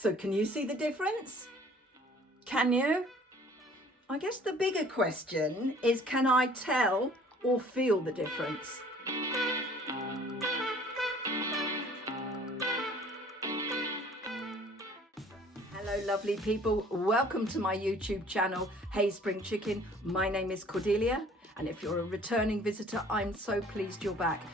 So can you see the difference? Can you? I guess the bigger question is, can I tell or feel the difference? Hello lovely people, welcome to my YouTube channel, Hey Spring Chicken. My name is Cordelia, and if you're a returning visitor, I'm so pleased you're back.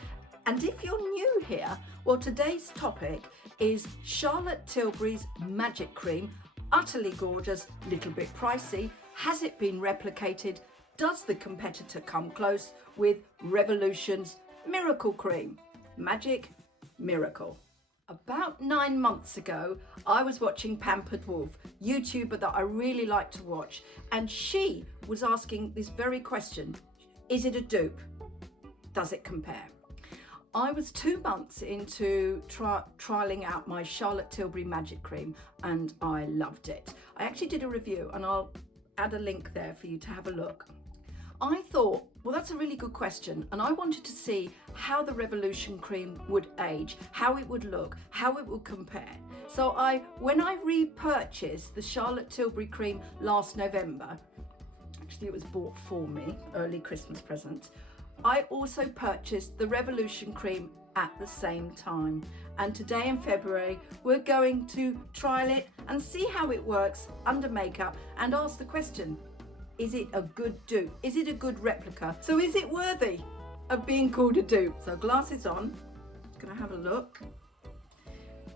And if you're new here, well, today's topic is Charlotte Tilbury's Magic Cream. Utterly gorgeous, little bit pricey. Has it been replicated? Does the competitor come close with Revolution's Miracle Cream? Magic Miracle. About 9 months ago, I was watching Pampered Wolf, YouTuber that I really like to watch, and she was asking this very question: is it a dupe? Does it compare? I was 2 months into trialing out my Charlotte Tilbury Magic Cream, and I loved it. I actually did a review, and I'll add a link there for you to have a look. I thought, well, that's a really good question, and I wanted to see how the Revolution cream would age, how it would look, how it would compare. So when I repurchased the Charlotte Tilbury cream last November, actually it was bought for me, early Christmas present, I also purchased the Revolution cream at the same time. And today in February, we're going to trial it and see how it works under makeup and ask the question, is it a good dupe? Is it a good replica? So is it worthy of being called a dupe? So glasses on, gonna have a look.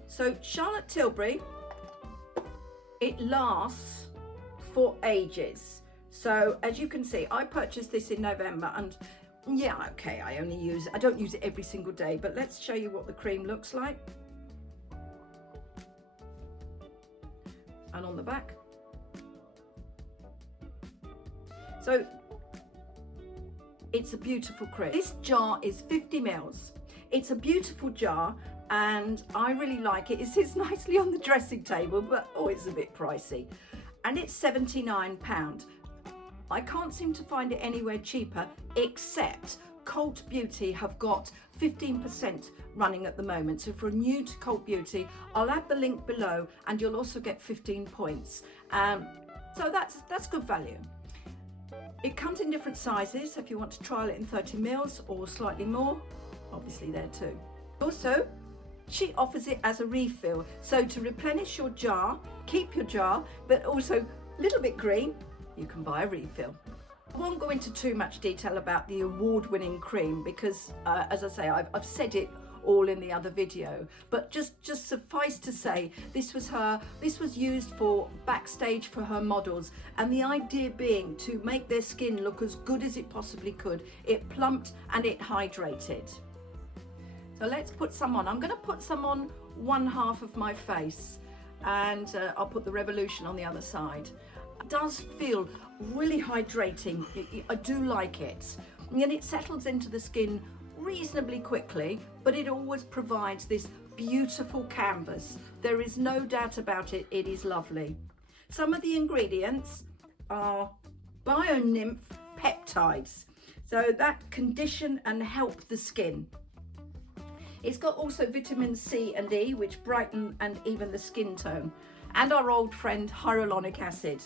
So Charlotte Tilbury, it lasts for ages. So as you can see, I purchased this in November, and yeah, okay, I don't use it every single day, but let's show you what the cream looks like. And on the back. So it's a beautiful cream. This jar is 50 mils. It's a beautiful jar, and I really like it. It sits nicely on the dressing table, but oh, it's a bit pricey. And it's £79. I can't seem to find it anywhere cheaper, except Cult Beauty have got 15% running at the moment. So if you're new to Cult Beauty, I'll add the link below, and you'll also get 15 points. So that's good value. It comes in different sizes, so if you want to trial it in 30 mils or slightly more, obviously there too. Also, she offers it as a refill, so to replenish your jar, keep your jar, but also a little bit green, you can buy a refill. I won't go into too much detail about the award-winning cream because, as I say, I've said it all in the other video, but just suffice to say, this was used for backstage for her models, and the idea being to make their skin look as good as it possibly could. It plumped and it hydrated. So let's put some on. I'm going to put some on one half of my face, and I'll put the Revolution on the other side. It does feel really hydrating. I do like it, and it settles into the skin reasonably quickly, but it always provides this beautiful canvas. There is no doubt about it, it is lovely. Some of the ingredients are BioNymph peptides, so that condition and help the skin. It's got also vitamin C and E, which brighten and even the skin tone, and our old friend hyaluronic acid.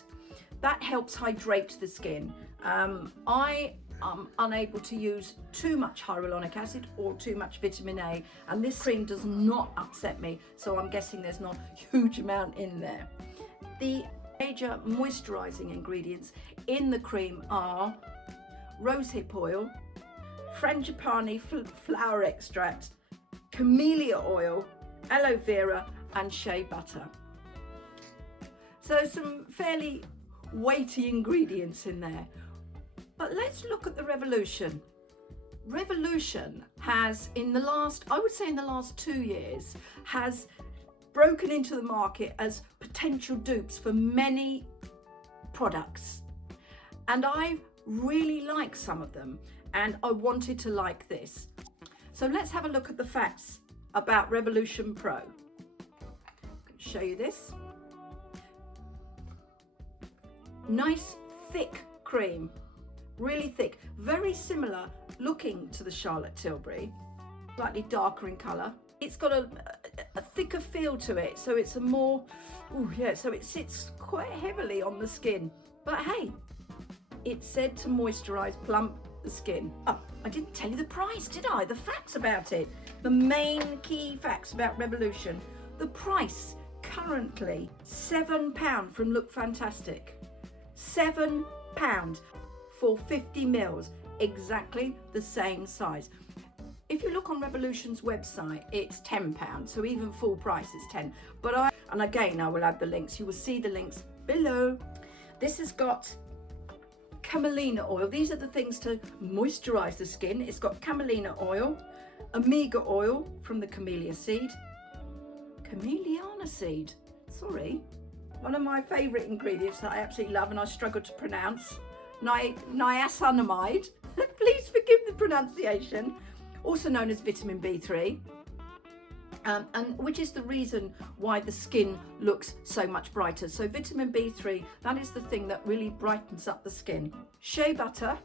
That helps hydrate the skin. I am unable to use too much hyaluronic acid or too much vitamin A, and this cream does not upset me, so I'm guessing there's not a huge amount in there. The major moisturizing ingredients in the cream are rosehip oil, frangipani flower extract, camellia oil, aloe vera, and shea butter. So some fairly weighty ingredients in there. But let's look at the Revolution. Revolution has, I would say in the last 2 years, has broken into the market as potential dupes for many products. And I really like some of them, and I wanted to like this. So let's have a look at the facts about Revolution Pro. I'm going to show you this. Nice thick cream, really thick, very similar looking to the Charlotte Tilbury, slightly darker in colour. It's got a thicker feel to it. So it's a more, so it sits quite heavily on the skin. But hey, it said to moisturize, plump the skin. Oh, I didn't tell you the price, did I? The facts about it. The main key facts about Revolution. The price currently £7 from Look Fantastic. £7 for 50 mils, exactly the same size. If you look on Revolution's website, it's £10, so even full price is 10. And again, I will add the links. You will see the links below. This has got camelina oil. These are the things to moisturize the skin. It's got camelina oil, omega oil from the camellia seed, sorry, one of my favorite ingredients that I absolutely love and I struggle to pronounce, niacinamide, please forgive the pronunciation, also known as vitamin B3, and which is the reason why the skin looks so much brighter. So vitamin B3, that is the thing that really brightens up the skin. Shea butter,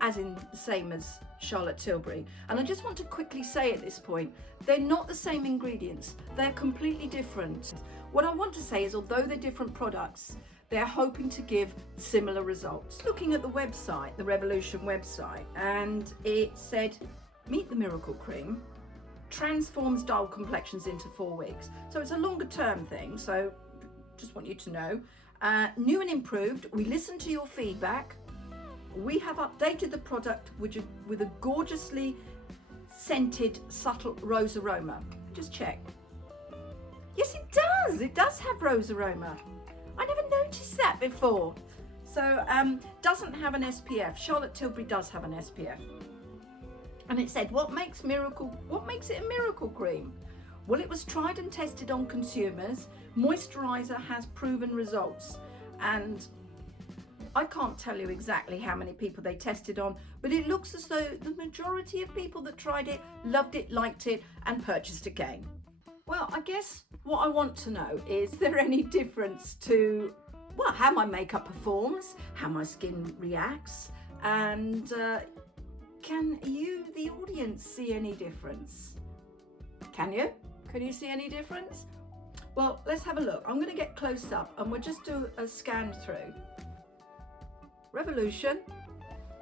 as in the same as Charlotte Tilbury. And I just want to quickly say at this point, they're not the same ingredients. They're completely different. What I want to say is, although they're different products, they're hoping to give similar results. Looking at the website, the Revolution website, and it said, meet the miracle cream, transforms dull complexions into 4 weeks. So it's a longer term thing, so just want you to know. New and improved, we listened to your feedback. We have updated the product with a gorgeously scented, subtle rose aroma. Just check. Yes, it does have rose aroma. I never noticed that before. So, doesn't have an SPF. Charlotte Tilbury does have an SPF. And it said, what makes it a miracle cream? Well, it was tried and tested on consumers. Moisturizer has proven results. And I can't tell you exactly how many people they tested on, but it looks as though the majority of people that tried it, loved it, liked it, and purchased again. Well, I guess what I want to know is there any difference to, well, how my makeup performs, how my skin reacts, and can you, the audience, see any difference? Can you? Can you see any difference? Well, let's have a look. I'm going to get close up and we'll just do a scan through. Revolution,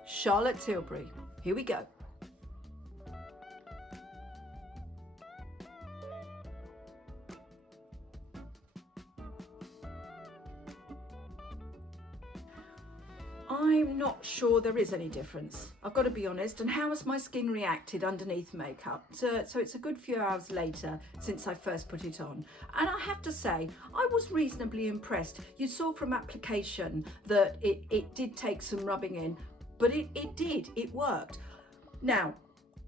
Charlotte Tilbury. Here we go. I'm not sure there is any difference. I've got to be honest. And how has my skin reacted underneath makeup? So it's a good few hours later since I first put it on. And I have to say, I was reasonably impressed. You saw from application that it did take some rubbing in, but it worked. Now,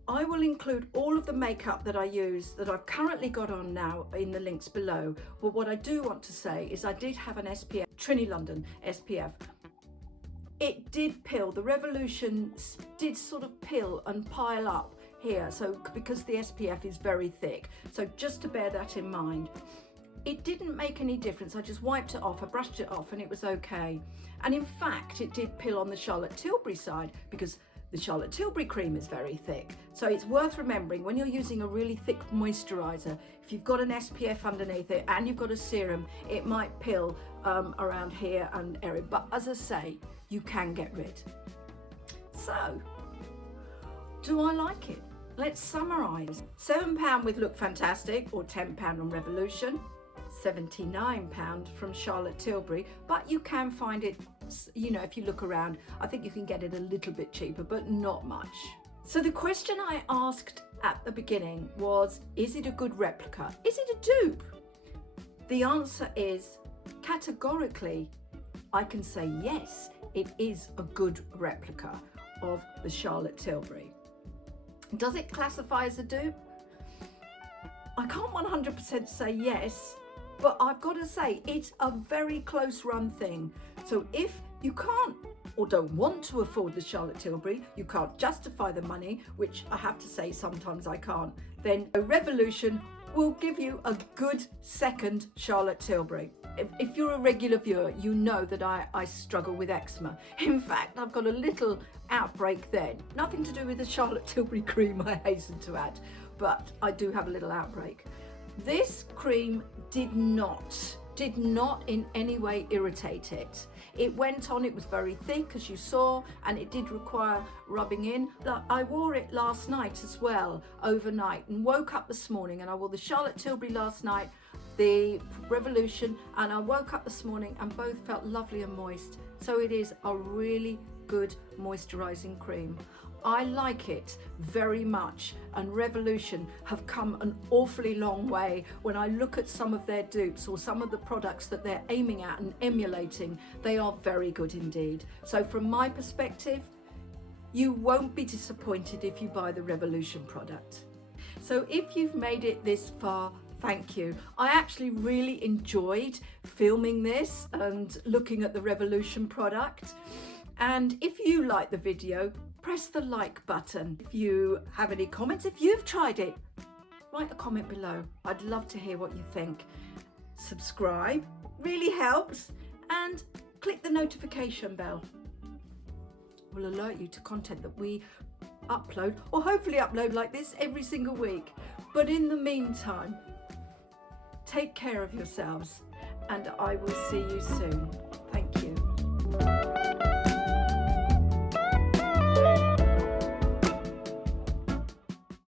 I will include all of the makeup that I use that I've currently got on now in the links below. But what I do want to say is I did have an SPF, TRINNY London SPF. It did pill, the Revolution did sort of pill and pile up here, so because the SPF is very thick, so just to bear that in mind. It didn't make any difference. I just wiped it off, I brushed it off and it was okay. And in fact, it did pill on the Charlotte Tilbury side because the Charlotte Tilbury cream is very thick. So it's worth remembering when you're using a really thick moisturizer, if you've got an SPF underneath it and you've got a serum, it might pill around here and area. But as I say, you can get rid. So, do I like it? Let's summarise. £7 with Look Fantastic or £10 on Revolution. £79 from Charlotte Tilbury, but you can find it, you know, if you look around, I think you can get it a little bit cheaper, but not much. So the question I asked at the beginning was, is it a good replica? Is it a dupe? The answer is categorically, I can say yes, it is a good replica of the Charlotte Tilbury. Does it classify as a dupe? I can't 100% say yes, but I've got to say it's a very close run thing. So if you can't or don't want to afford the Charlotte Tilbury, you can't justify the money, which I have to say sometimes I can't, then a Revolution will give you a good second Charlotte Tilbury. If you're a regular viewer, you know that I struggle with eczema. In fact, I've got a little outbreak then. Nothing to do with the Charlotte Tilbury cream, I hasten to add, but I do have a little outbreak. This cream did not in any way irritate it. It went on, it was very thick as you saw, and it did require rubbing in. I wore it last night as well, overnight, and woke up this morning, and I wore the Charlotte Tilbury last night, the Revolution, and I woke up this morning and both felt lovely and moist. So it is a really good moisturizing cream. I like it very much, and Revolution have come an awfully long way. When I look at some of their dupes or some of the products that they're aiming at and emulating, they are very good indeed. So from my perspective, you won't be disappointed if you buy the Revolution product. So if you've made it this far, thank you. I actually really enjoyed filming this and looking at the Revolution product. And if you like the video, press the like button. If you have any comments, if you've tried it, write a comment below. I'd love to hear what you think. Subscribe, really helps, and click the notification bell. Will alert you to content that we upload, or hopefully upload like this every single week. But in the meantime, take care of yourselves, and I will see you soon.